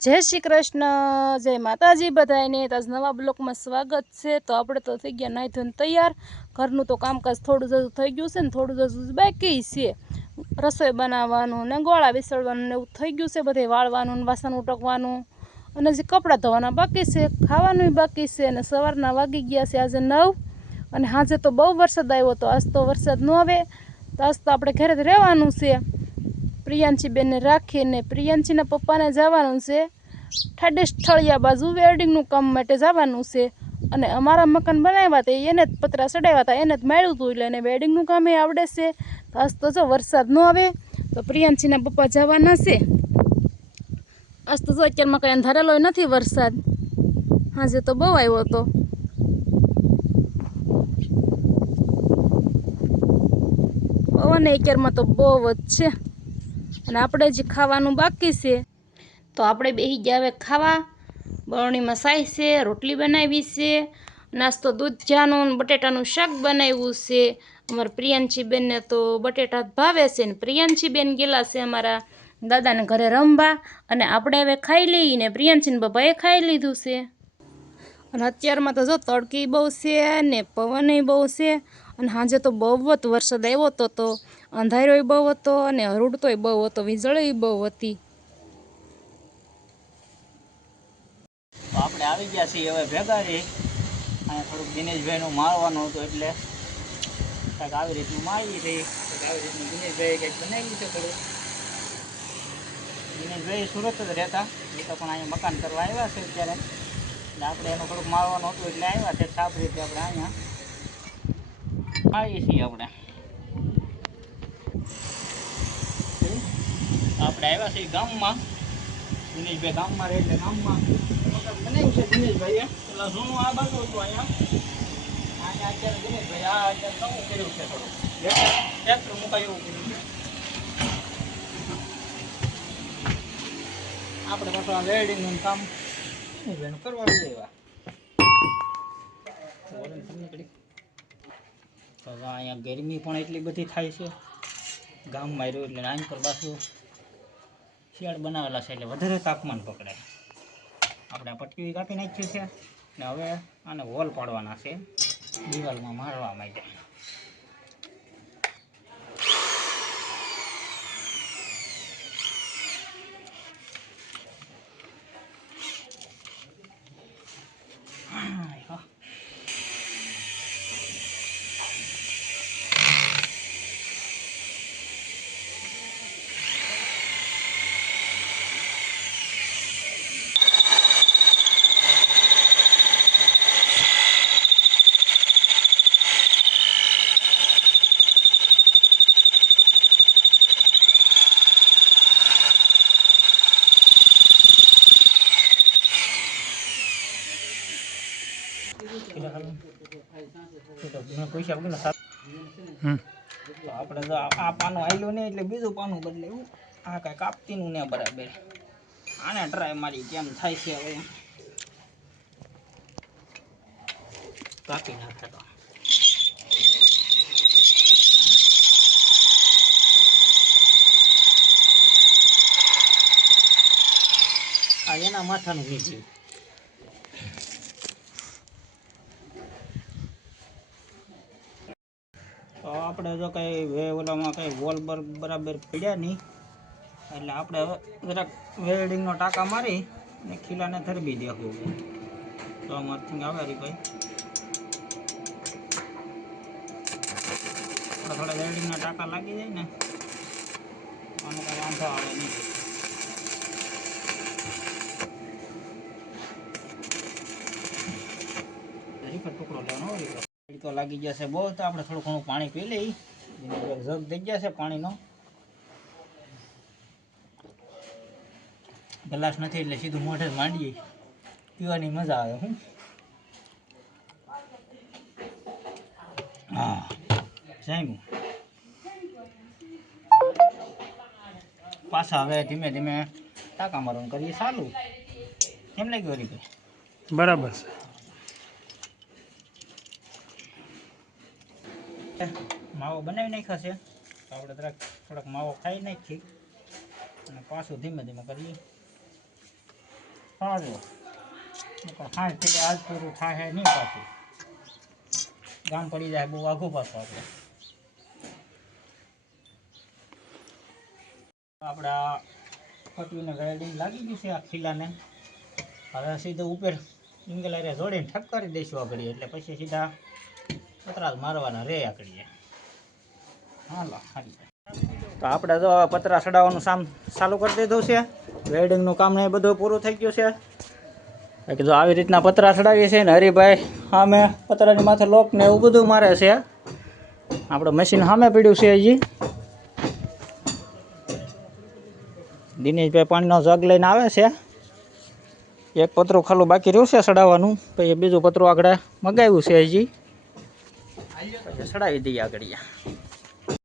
जय श्री कृष्ण, जय माताजी बधाने। तो आज नवा ब्लॉक में स्वागत है। तो आपणे तो थई गया नाई धोईने तैयार। घरनुं तो कामकाज थोड़ुं जजु थई गयुं छे ने थोड़ुं जजु बाकी छे। रसोई बनाववानुं ने गोळा विसळवानुं ने एवुं थई गयुं छे। बधे वाळवानुं ने वासण उटकवानुं अने जे कपड़ा धोवाना बाकी छे, खावानुं बाकी छे। अने सवाરના वागी गया छे आज 9 अने हाजे तो बहु वरसाद आव्यो। तो आज तो वरसाद न आवे तो आज तो आपणे घरे ज रहेवानुं छे। प्रियांशी बेन ने राखीने प्रियांशीना पप्पाने जवानुं छे ठाडे स्थळिया बाजू वेल्डिंगनुं काम माटे जवानुं छे। अने अमारा मकान बनाव्या ते एने ज पतरा चढ़ाव्या था, एने ज माळ्युं हतुं એટલે એને વેલ્ડિંગનું કામ આવડે છે। તો આજ તો જો વરસાદ ન આવે તો પ્રિयांशीના પપ્પા જવાના છે। આજ તો જો અત્યારમાં કંઈ અંધારેલો નથી વરસાદ, હાજે તો બહુ આવ્યો હતો। પવન અત્યારમાં તો બહુ જ છે અને આપણે જે ખાવાનું બાકી છે तो आपणे बेही गया हवे खावा। बरणी में साई से रोटली बनावी से, नास्तो दूध जानो बटेटानु शाक बनाव्युं छे। अमर प्रियांशी बेन ने तो बटेटा भावे छे ने प्रियांशी बेन गेला छे अमारा दादा ने घरे रमवा। अने आपणे हवे खाई लईए ने प्रियांशी ने बब्बाए खाई लीधुं छे। अने अत्यारमां तो जो तड़की बहु छे ने पवनय बहु छे अने हांजे तो बहु ज वरसाद आव्यो हतो। तो अंधारोय बहु हतो अने हरूडतोय बहु हतो, वीजळीय बहु हती। तो આપણે આવી ગયા છીએ હવે ભેગા રહી અને થોડુંક દિનેશભાઈનું મારવાનું હતું એટલે કંઈક આવી રીતનું મારી રહી કંઈક આવી રીતનું દિનેશભાઈએ કંઈક બનાવ્યું છે થોડું। દિનેશભાઈ સુરત જ રહેતા, એ તો પણ અહીંયા મકાન કરવા આવ્યા છે અત્યારે, એટલે આપણે એનું થોડુંક મારવાનું હતું એટલે આવ્યા છે। સાફ રીતે આપણે અહીંયા આવીએ છીએ। આપણે આવ્યા છીએ ગામમાં। દિનેશભાઈ ગામમાં રહે એટલે ગામમાં બનાવ્યું છે દિનેશભાઈએ। પેલા જૂનું આ બાજુ હતું અહીંયા અત્યારે દિનેશભાઈ આ અત્યારે નવું કર્યું છે, થોડું ટ્રેક્ટર મુકાય એવું કર્યું છે। આપણે પાછું આ વેલ્ડિંગનું કામ દિનેશભાઈનું કરવા આવ્યા। તો અહીંયા ગરમી પણ એટલી બધી થાય છે ગામમાં રહ્યું એટલે આની પર પાછું શિયાળ બનાવેલા છે એટલે વધારે તાપમાન પકડાય। આપણે આ પટ્ટી કાપી નાખી છે ને હવે આને વોલ પાડવાના છે દિવાલમાં મારવા માટે। પૈસા આપણે જો આ પાનું આવેલું નહીં એટલે બીજું પાનું બદલાયું। આ કાંઈ કાપતીનું ને બરાબર આને ટ્રાય મારી કેમ થાય છે। હવે કાપી નાખે તો આ એના માથાનું નીકળ્યું। તો આપણે જો કંઈ ઓલામાં કંઈ વોલ બરાબર પડ્યા નહીં એટલે આપણે હવે જરાક વેલ્ડિંગનો ટાંકા મારી અને ખીલાને ધરબી દેવું। તો અમારથી આવે રહી ભાઈ થોડા વેલ્ડિંગના ટાંકા લાગી જાય ને આનો કાંઈ વાંધો આવે નહીં। ટુકડો લેવાનો તો લાગી જશે બહુ। તો આપણે થોડું ઘણું પાણી પી લઈ, જગ થઈ ગયા છે પાણીનો, ગ્લાસ નથી એટલે સીધું મોઢે જ માંડીએ, પીવાની મજા આવે। હું હા સાહેબ પાછા હવે ધીમે ધીમે ટાંકા મારવાનું કરીએ ચાલુ। કેમ લાગ્યું હરીભાઈ? બરાબર છે। માવો બનાવી નાખ્યો છે તો આપણે થોડાક માવો ખાઈ નાખીએ અને પાછું ધીમે ધીમે કરીએ। સારું હાલ થી આજ પૂરું થાય નહીં પાછું ગામ પડી જાય બહુ આઘું પાછું આપણા પટવીને વેલ્ડિંગ લાગી ગયું છે આ ખીલાને હવે સીધું ઉપર ઇંગલારે જોડીને ઠક કરી દઈશું આગળ એટલે પછી સીધા પતરા મારવાના રે આકડીએ હાલો તો આપણે જો પતરા ચડાવવાનું ચાલુ કરી દીધું છે વેલ્ડિંગનું કામ ને એ બધું પૂરું થઈ ગયું છે જો આવી રીતના પતરા ચડાવીએ છીએ ને હરિભાઈ સામે પતરાની માથે લોક ને એવું બધું મારે છે આપણે મશીન સામે પીડ્યું છે હજી દિનેશભાઈ પાણીનો જગ લઈને આવે છે એક પતરું ખાલું બાકી રહ્યું છે ચડાવવાનું પછી બીજું પતરું આગળ મગાવ્યું છે હજી પછી ચડાવી દઈએ આગળ